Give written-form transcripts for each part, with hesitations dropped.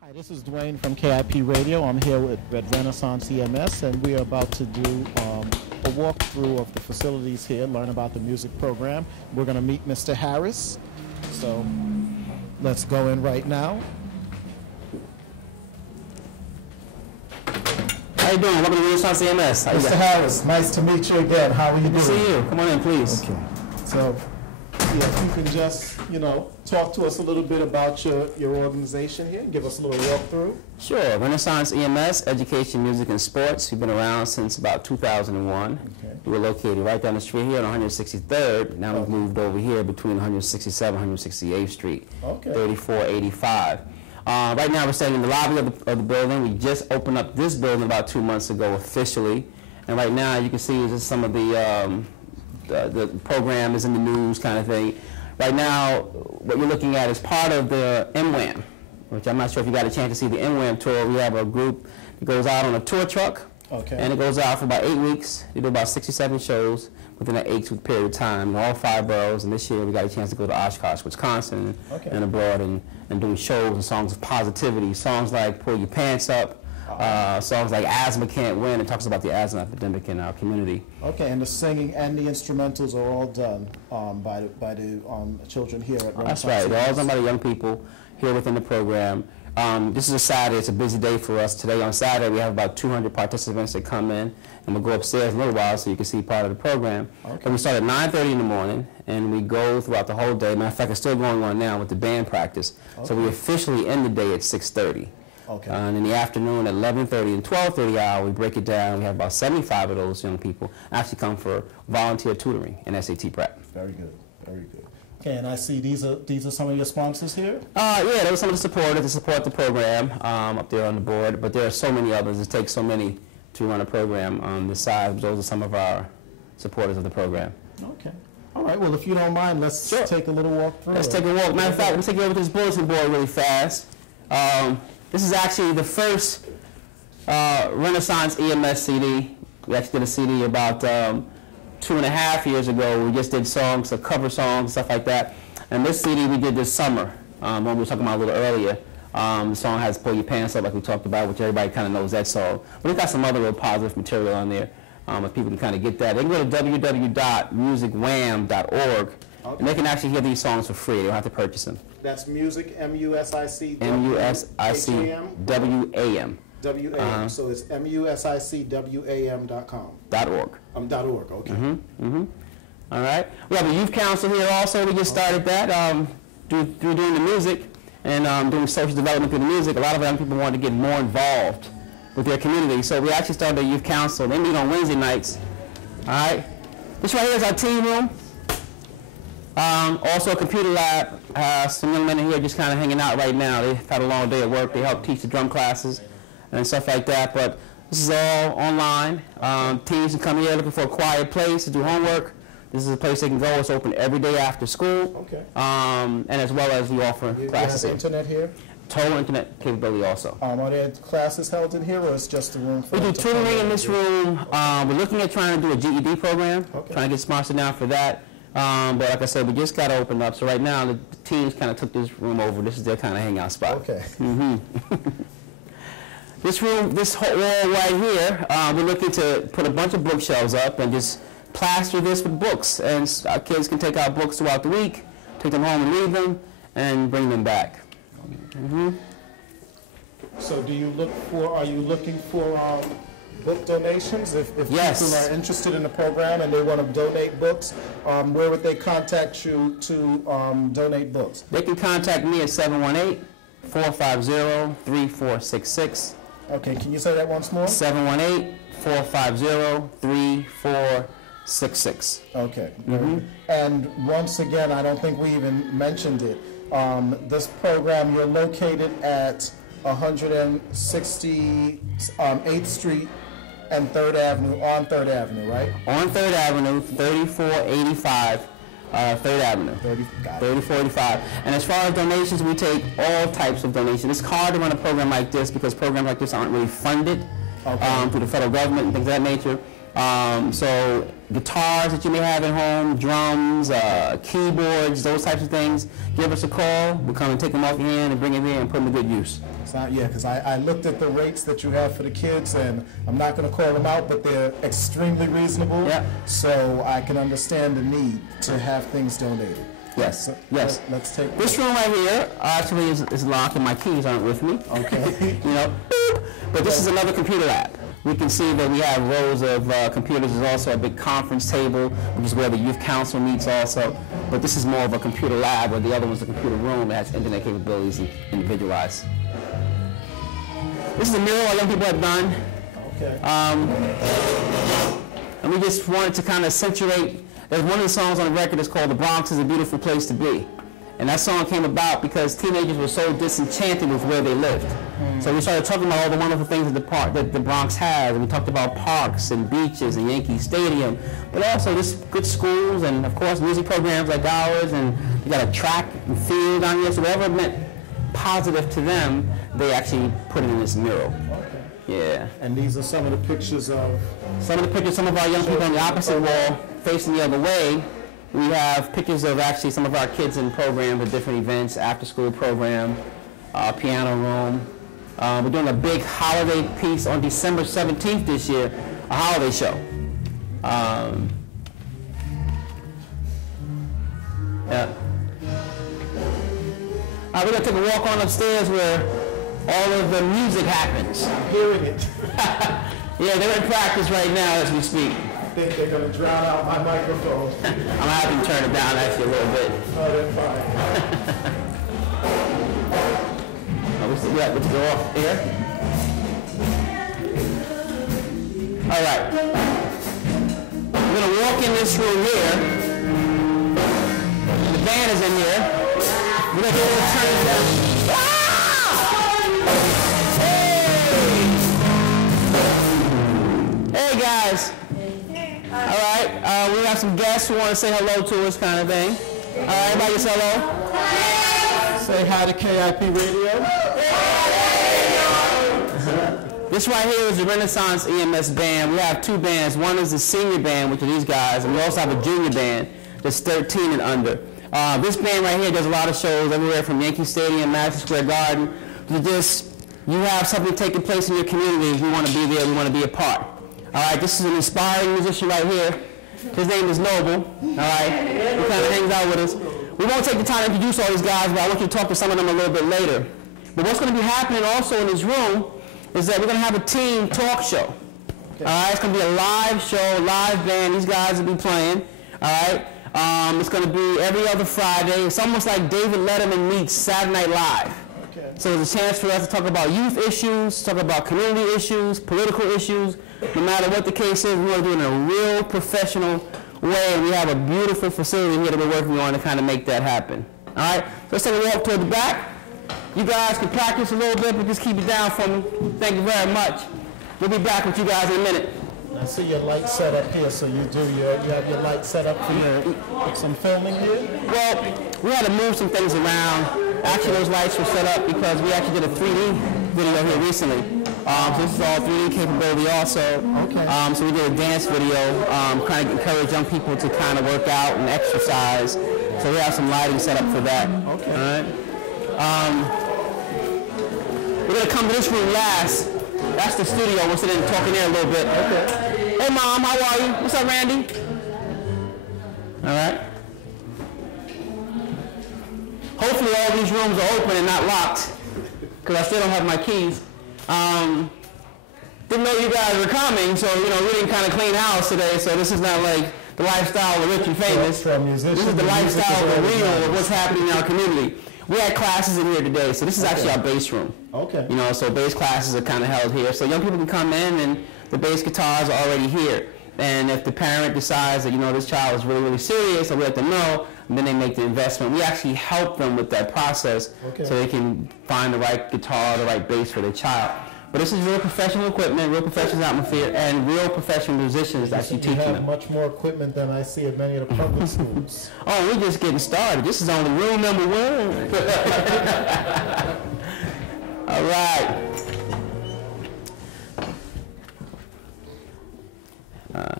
Hi, this is Dwayne from KIP Radio. I'm here with Renaissance EMS, and we are about to do a walkthrough of the facilities here, learn about the music program. We're going to meet Mr. Harris, so let's go in right now. How you doing? Welcome to Renaissance EMS. Mr. Harris, nice to meet you again. How are you doing? Good to see you. Come on in, please. Okay. So, yeah, if you can just, talk to us a little bit about your organization here and give us a little walkthrough. Sure. Renaissance EMS, Education, Music, and Sports. We've been around since about 2001. Okay. We were located right down the street here on 163rd. Now we've moved over here between 167th and 168th Street. Okay. 3485. Right now we're staying in the lobby of the building. We just opened up this building about 2 months ago officially. And right now you can see just some of the program is in the news kind of thing. Right now, what you're looking at is part of the MWAM, which I'm not sure if you got a chance to see the MWAM tour. We have a group that goes out on a tour truck, and it goes out for about 8 weeks. They do about 67 shows within an 8-week period of time in all 5 boroughs. And this year, we got a chance to go to Oshkosh, Wisconsin, and abroad, and doing shows and songs of positivity, songs like Pull Your Pants Up, songs like Asthma Can't Win. It talks about the asthma epidemic in our community. Okay, and the singing and the instrumentals are all done by the children here at Bronx. That's right. They're all done by the young people here within the program. This is a Saturday. It's a busy day for us. Today on Saturday, we have about 200 participants that come in, and we'll go upstairs in a little while so you can see part of the program. Okay. And we start at 9:30 in the morning, and we go throughout the whole day. Matter of fact, it's still going on now with the band practice. Okay. So we officially end the day at 6:30. Okay. And in the afternoon at 11:30 and 12:30 hour, we break it down. We have about 75 of those young people actually come for volunteer tutoring and SAT prep. Very good, very good. Okay, and I see these are some of your sponsors here? Yeah, those are some of the supporters that support the program up there on the board, but there are so many others. It takes so many to run a program on this side. Those are some of our supporters of the program. Okay. All right, well, if you don't mind, let's take a little walk through. Let's take a walk. Matter of fact, let me take you over to this bulletin board really fast. This is actually the first Renaissance EMS CD. We actually did a CD about 2.5 years ago. We just did songs, cover songs, stuff like that. And this CD we did this summer, when we were talking about a little earlier. The song has Pull Your Pants Up, like we talked about, which everybody kind of knows that song. But it's got some other real positive material on there, if people can kind of get that. They can go to www.musicwam.org, and they can actually hear these songs for free. They don't have to purchase them. That's music, M-U-S-I-C, M-U-S-I-C-W-A-M. W-A-M, so it's musicwam.com. .org. .org, okay. All right. We have a youth council here also. We just started that through doing the music and doing social development through the music. A lot of young people want to get more involved with their community, so we actually started a youth council. They meet on Wednesday nights. All right. This right here is our team room. Also a computer lab. Some young men in here just kind of hanging out right now. They've had a long day at work. They help teach the drum classes and stuff like that, but this is all online. Teens can come here looking for a quiet place to do homework. This is a place they can go. It's open every day after school. Okay. And as well as we offer classes. You have internet here? Total internet capability also. Are there classes held in here, or is just the room for? We do tutoring in this room. We're looking at trying to do a GED program. Okay. Trying to get sponsored now for that. But like I said, we just got to open up. So right now, the teens kind of took this room over. This is their kind of hangout spot. Okay. This room, this whole wall right here, we're looking to put a bunch of bookshelves up and just plaster this with books. And our kids can take our books throughout the week, take them home and read them, and bring them back. So are you looking for book donations? If people are interested in the program and they want to donate books, where would they contact you to donate books? They can contact me at 718-450-3466. Okay, can you say that once more? 718-450-3466. Okay. And once again, I don't think we even mentioned it. This program, you're located at 168th Street and 3rd Avenue, on 3rd Avenue, right? On 3rd Avenue, 3485. 3rd Avenue, 3485. And as far as donations, we take all types of donations. It's hard to run a program like this because programs like this aren't really funded through the federal government and things of that nature. So guitars that you may have at home, drums, keyboards, those types of things, give us a call. We'll come and take them off your hand and bring them in and put them to good use. Yeah, because I looked at the rates that you have for the kids, and I'm not going to call them out, but they're extremely reasonable. Yeah. So I can understand the need to have things donated. Yes, So yes. Let's take This room right here actually is locked, and my keys aren't with me. Okay. You know, boop. But this is another computer lab. We can see that we have rows of computers. There's also a big conference table, which is where the youth council meets also. But this is more of a computer lab, where the other one's a computer room that has internet capabilities individualized. This is a mural our young people have done. Okay. And we just wanted to kind of accentuate. There's one of the songs on the record that's called "The Bronx is a Beautiful Place to Be." And that song came about because teenagers were so disenchanted with where they lived. So we started talking about all the wonderful things that the Bronx has. And we talked about parks and beaches and Yankee Stadium, but also just good schools and, of course, music programs like ours. And we got a track and field down here. So whatever meant positive to them, they actually put it in this mural. Yeah. And these are some of the pictures of... Some of the pictures, some of our young people on the opposite wall facing the other way. We have pictures of actually some of our kids in programs at different events, after-school program, piano room. We're doing a big holiday piece on December 17th this year, a holiday show. Yeah. We're going to take a walk on upstairs where all of the music happens. I'm hearing it. Yeah, they're in practice right now as we speak. I think they're going to drown out my microphone. I'm going to have them turn it down actually a little bit. Oh, they're fine. We have to go off here. All right. We're going to walk in this room here. The band is in here. We're going to turn it down. Hey guys. All right, we have some guests who want to say hello to us, kind of thing. All right, everybody say hello. Say hi to KIP Radio. This right here is the Renaissance EMS band. We have two bands. One is the senior band, which are these guys, and we also have a junior band that's 13 and under. This band right here does a lot of shows everywhere from Yankee Stadium, Madison Square Garden. You have something taking place in your community. We want to be there. We want to be a part. All right, this is an inspiring musician right here. His name is Noble. All right, he kind of hangs out with us. We won't take the time to introduce all these guys, but I want you to talk to some of them a little bit later. But what's going to be happening also in this room is that we're going to have a team talk show. All right, it's going to be a live show, live band. These guys will be playing. All right, it's going to be every other Friday. It's almost like David Letterman meets Saturday Night Live. So there's a chance for us to talk about youth issues, talk about community issues, political issues. No matter what the case is, we want to do it in a real professional way, and we have a beautiful facility here that we're working on to kind of make that happen. All right, so let's take a walk toward the back. You guys can practice a little bit, but just keep it down for me. Thank you very much. We'll be back with you guys in a minute. I see your light set up here, so you have your light set up for some filming here? Well, we had to move some things around. Actually, those lights were set up because we actually did a 3D video here recently. So this is all 3D capability also. Okay. So we did a dance video, kind of encourage young people to kind of work out and exercise. So we have some lighting set up for that. Okay. All right. We're going to come to this room last. That's the studio. We'll sit in and talk in there a little bit. Okay. Hey, Mom, how are you? What's up, Randy? All right. Hopefully all these rooms are open and not locked, because I still don't have my keys. Didn't know you guys were coming, so, you know, we didn't kind of clean house today, so this is not like the lifestyle of the rich and famous. This is the lifestyle of the real of what's happening in our community. We had classes in here today, so this is actually our bass room. Okay. You know, so bass classes are kind of held here. So young people can come in and the bass guitars are already here. And if the parent decides that, you know, this child is really, really serious, and we let them know, and then they make the investment. We actually help them with that process so they can find the right guitar, the right bass for their child. But this is real professional equipment, real professional atmosphere, and real professional musicians actually teaching them. You have much more equipment than I see at many of the public schools. Oh, we're just getting started. This is only room number 1. All right.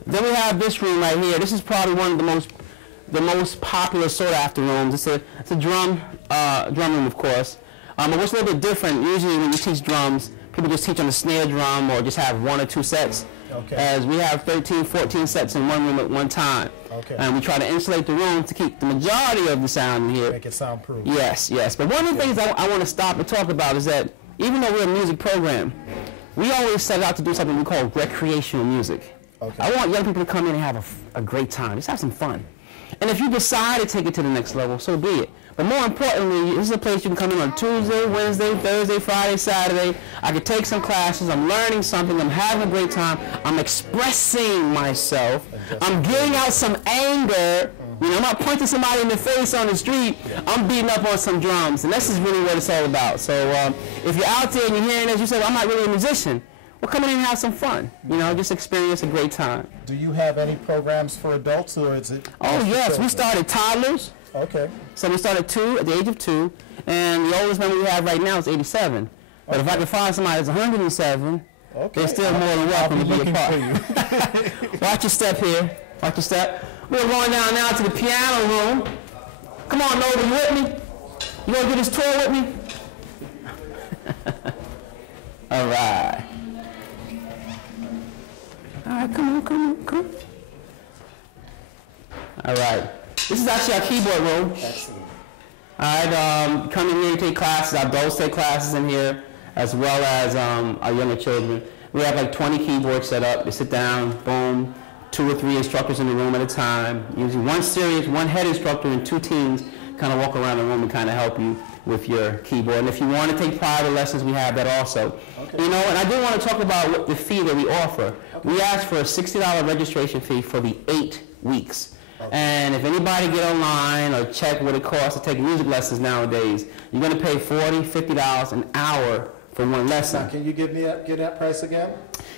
Then we have this room right here. This is probably one of the most popular sought after rooms. It's a drum room, of course. But what's a little bit different, usually when you teach drums, people just teach on the snare drum or just have 1 or 2 sets. Okay. As we have 13, 14 sets in one room at one time. Okay. And we try to insulate the room to keep the majority of the sound in here. Make it soundproof. Yes, yes. But one of the things I want to stop and talk about is that even though we're a music program, we always set out to do something we call recreational music. Okay. I want young people to come in and have a great time, just have some fun. And if you decide to take it to the next level, so be it. But more importantly, this is a place you can come in on Tuesday, Wednesday, Thursday, Friday, Saturday. I can take some classes, I'm learning something, I'm having a great time, I'm expressing myself, I'm getting out some anger. You know, I'm not punching somebody in the face on the street, I'm beating up on some drums. And this is really what it's all about. So if you're out there and you're hearing this, you say, well, I'm not really a musician. Well, come in and have some fun. You know, just experience a great time. Do you have any programs for adults, or is it? Oh, yes. We started toddlers. Okay. So we started at the age of 2, and the oldest member we have right now is 87. But if I can find somebody that's 107, they're still more than welcome to be a part. Watch your step here. Watch your step. We're going down now to the piano room. Come on, Nova, you with me? You want to do this tour with me? All right. All right, come on. All right. This is actually our keyboard room. Excellent. All right, come in here to take classes. Our adults take classes in here, as well as our younger children. We have like 20 keyboards set up. They sit down, boom, 2 or 3 instructors in the room at a time. Usually one serious, one head instructor and 2 teams kind of walk around the room and kind of help you with your keyboard. And if you want to take private lessons, we have that also. Okay. You know, and I do want to talk about what the fee that we offer. Okay. We ask for a $60 registration fee for the 8 weeks. Okay. And if anybody get online or check what it costs to take music lessons nowadays, you're going to pay $40, $50 an hour for one lesson. Now, can you give that price again?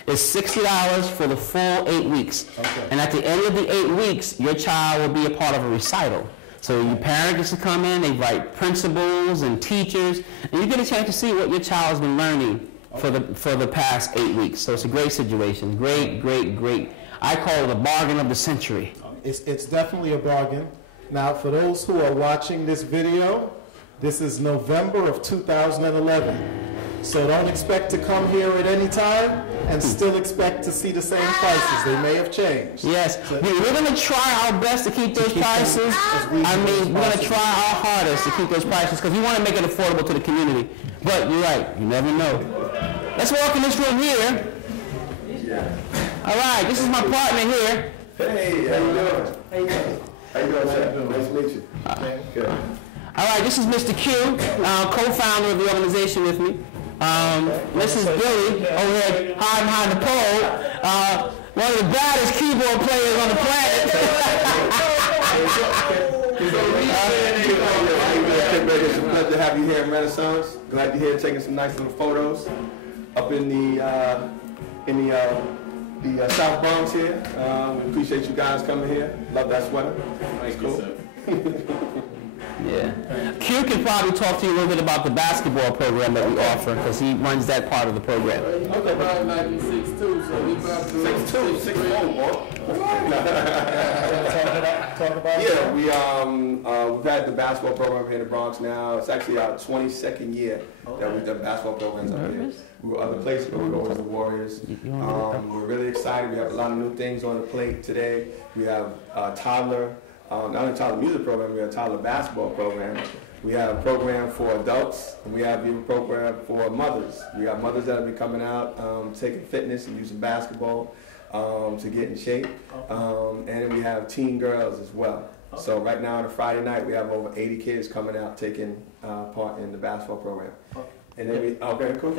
It's $60 for the full 8 weeks. Okay. And at the end of the 8 weeks, your child will be a part of a recital. So your parent gets to come in, they invite principals and teachers, and you get a chance to see what your child's been learning for the past 8 weeks. So it's a great situation. Great, great, great. I call it a bargain of the century. It's definitely a bargain. Now, for those who are watching this video, this is November of 2011. So don't expect to come here at any time and still expect to see the same prices. They may have changed. Yes, so we're going to try our best to keep those prices. We're going to try our hardest to keep those prices because we want to make it affordable to the community. But you're right, you never know. Let's walk in this room here. All right, this is my partner here. Hey, how you doing? How you doing? How you doing, sir? Nice to meet you. Good. All right, this is Mr. Q, co-founder of the organization with me. This is Billy over here hiding behind the pole. One of the baddest keyboard players on the planet. It's a pleasure to have you here in Renaissance. Glad you're here taking some nice little photos up in the South Bronx here. We appreciate you guys coming here. Love that sweater. Nice, cool. Yeah. Q can probably talk to you a little bit about the basketball program that we offer because he runs that part of the program. Okay, about 6'2", so we about 6'2", 6'4", boy. Talk about yeah, we've had the basketball program here in the Bronx now. It's actually our 22nd year that we've done basketball programs up here. We were other places, but we were always the Warriors. We're really excited. We have a lot of new things on the plate today. We have toddler. Not only toddler music program, we have a toddler basketball program. We have a program for adults, and we have even a program for mothers. We have mothers that have been coming out, taking fitness and using basketball to get in shape. And then we have teen girls as well. So right now on a Friday night, we have over 80 kids coming out taking part in the basketball program. And then okay, cool.